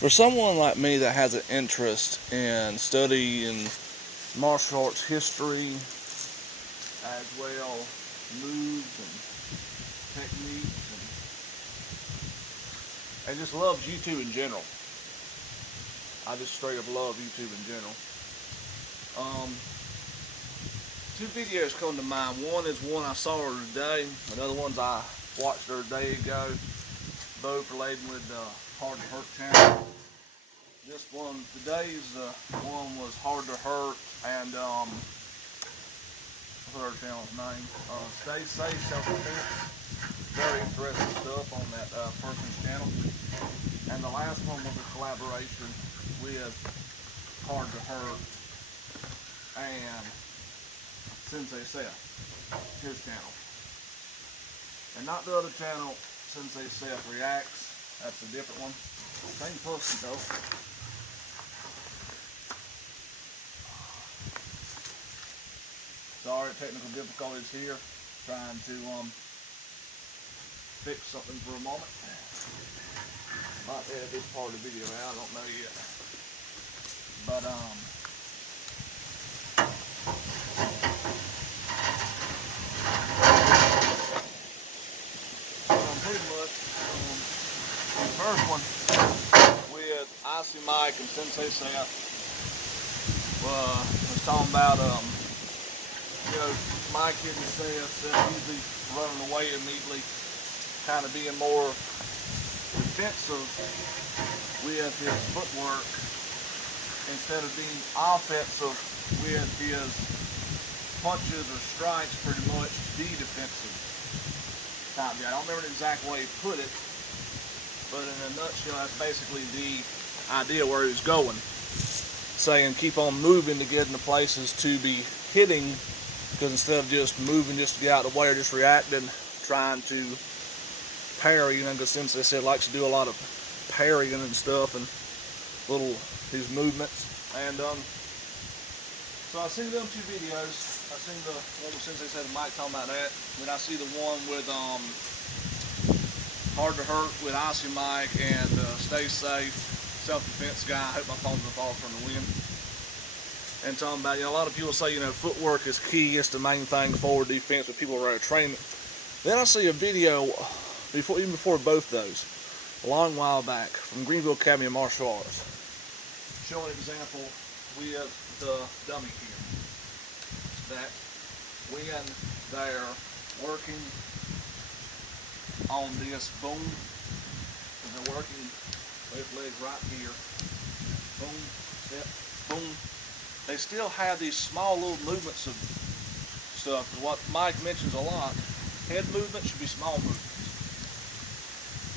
For someone like me that has an interest in studying martial arts history, as well moves and techniques, and just loves YouTube in general. I just straight up love YouTube in general. Um, Two videos come to mind. One is one I saw her today. Another one's I watched her a day ago. Both related with Hard to Hurt channel. This one, today's one was Hard to Hurt, and what's her channel's name? Stay Safe Self Defense. Very interesting stuff on that person's channel. And the last one was a collaboration with Hard to Hurt and Sensei Seth, his channel. And not the other channel, Sensei Seth Reacts. That's a different one. Same person though. Sorry, technical difficulties here. Trying to fix something for a moment. Might edit this part of the video out, I don't know yet. But pretty much the first one with Icy Mike and Sensei Seth was talking about Mike hitting Seth usually running away immediately, kind of being more defensive with his footwork instead of being offensive with his punches or strikes, pretty much be defensive. I don't remember the exact way he put it, but in a nutshell, that's basically the idea where he was going. Saying keep on moving to get into places to be hitting, because instead of just moving just to get out of the way or just reacting, trying to parry, because Sensei said likes to do a lot of parrying and stuff and his movements. And so I seen them two videos. I seen the one with Sensei said Mike talking about that. Then I see the one with Hard to Hurt with Icy Mike and Stay Safe self-defense guy. I hope my phone's not far from the wind. And talking about, a lot of people say, footwork is key. It's the main thing for defense, but people are training. Then I see a video even before both those, a long while back, from Greenville Academy of Martial Arts, showing an example with the dummy here. That when they're working on this boom, and they're working left leg right here, boom, step, boom, they still have these small little movements of stuff. What Mike mentions a lot, head movements should be small movements.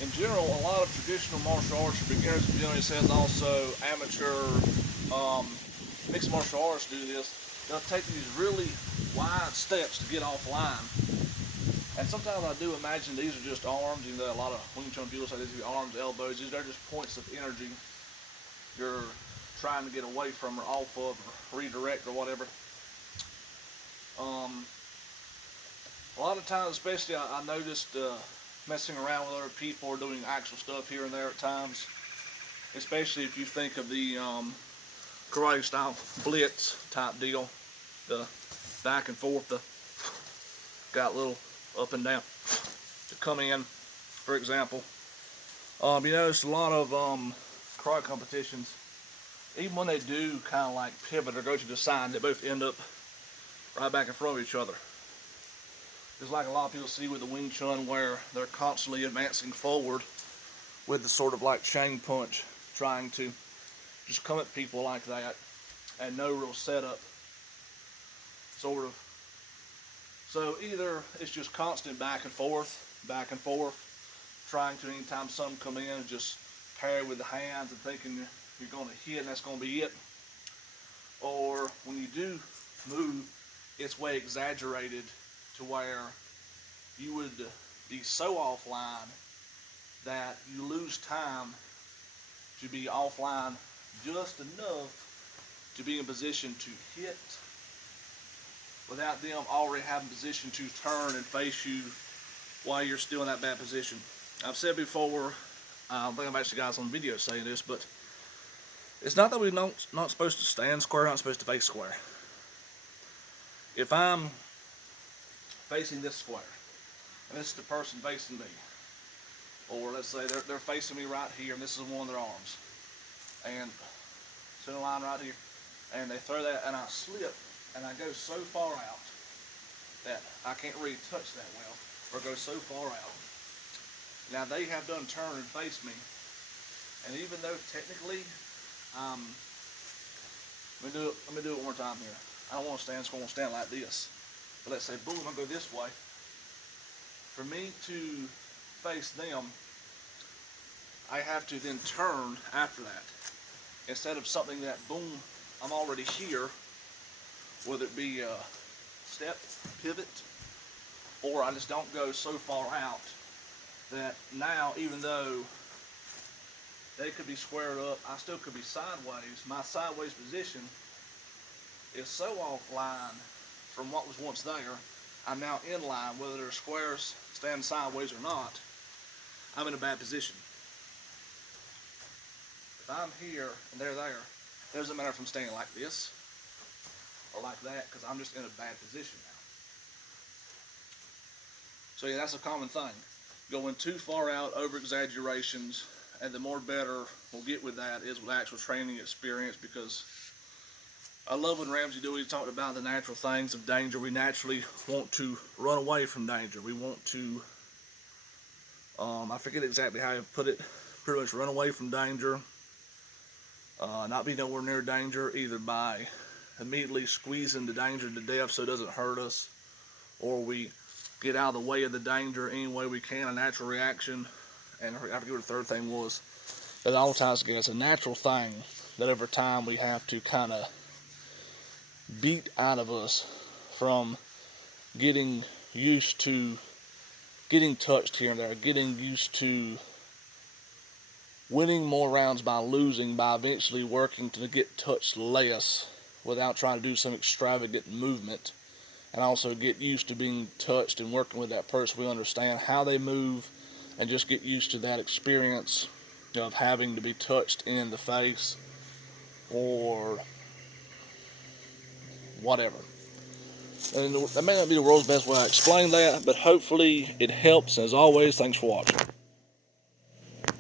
In general, a lot of traditional martial arts for beginners, generally says also amateur mixed martial arts do this. They'll take these really wide steps to get offline. And sometimes I do imagine these are just arms. A lot of Wing Chun people say these are arms, elbows. These are just points of energy you're trying to get away from or off of or redirect or whatever. A lot of times, especially I noticed messing around with other people or doing actual stuff here and there at times, especially if you think of the karate style blitz type deal, the back and forth, the got a little up and down to come in, for example. You notice a lot of karate competitions, even when they do kind of like pivot or go to the side, they both end up right back in front of each other. Just like a lot of people see with the Wing Chun, where they're constantly advancing forward with the sort of like chain punch, trying to just come at people like that, and no real setup, sort of. So either it's just constant back and forth, trying to, anytime some come in, just parry with the hands and thinking you're going to hit and that's going to be it. Or when you do move, it's way exaggerated to where you would be so offline that you lose time to be offline just enough to be in position to hit without them already having position to turn and face you while you're still in that bad position. I've said before, I don't think I've actually got us on video saying this, but it's not that we're not supposed to stand square, not supposed to face square. If I'm facing this square, and this is the person facing me, or let's say they're facing me right here, and this is one of their arms, and it's in a line right here, and they throw that, and I slip, and I go so far out that I can't really touch that well, or go so far out. Now they have done turn and face me, and even though technically, let me do it one more time here. I don't want to stand, so I want to stand like this. But let's say, boom, I go this way. For me to face them, I have to then turn after that. Instead of something that, boom, I'm already here, whether it be a step, pivot, or I just don't go so far out that now, even though they could be squared up, I still could be sideways. My sideways position is so offline from what was once there. I'm now in line, whether they're squares, standing sideways or not. I'm in a bad position. If I'm here and they're there, it doesn't matter if I'm standing like this or like that, because I'm just in a bad position now. So yeah, that's a common thing. Going too far out, over exaggerations, and the more better we'll get with that is with actual training experience, because I love when Ramsey Dewey talked about the natural things of danger. We naturally want to run away from danger. We want to, I forget exactly how he put it, pretty much run away from danger, not be nowhere near danger, either by immediately squeezing the danger to death so it doesn't hurt us, or we get out of the way of the danger any way we can, a natural reaction. And I forget what the third thing was. But all the times again, it's a natural thing that over time we have to kind of beat out of us from getting used to getting touched here and there, getting used to winning more rounds by losing, by eventually working to get touched less without trying to do some extravagant movement, and also get used to being touched and working with that person. We understand how they move and just get used to that experience of having to be touched in the face or whatever. And that may not be the world's best way I explain that, but hopefully it helps. As always, thanks for watching.